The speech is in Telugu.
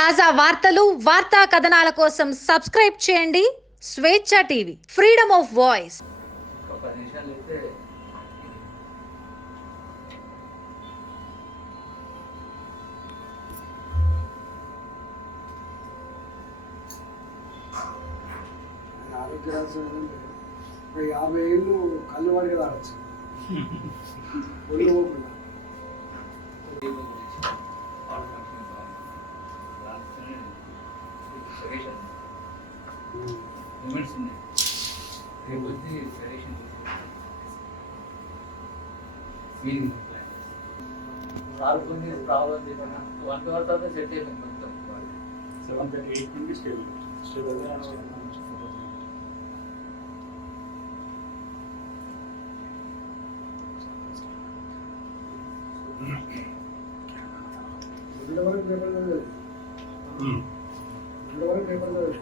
తాజా వార్తలు వార్తా కథనాల కోసం సబ్స్క్రైబ్ చేయండి. స్వేచ్ఛ టీవీ ఫ్రీడమ్ ఆఫ్ వాయిస్. యాభై ఏళ్ళు కళ్ళు వరకు తాగచ్చు ఒళ్ళు పోకుండా మూమెంట్స్ ఉన్నాయి రేపు వచ్చి సజెషన్ మీటింగ్ సార్ కొన్ని ప్రాబ్లమ్ చెప్పిన వన్ అవర్ తర్వాత సెట్ అయిపోయింది మొత్తం సెవెన్ థర్టీ ఎయిట్ నుండి స్టేబుల్ స్టేబుల్ రెండు వరకు పేపర్ చదివేది రెండు వరకు పేపర్ చదివేది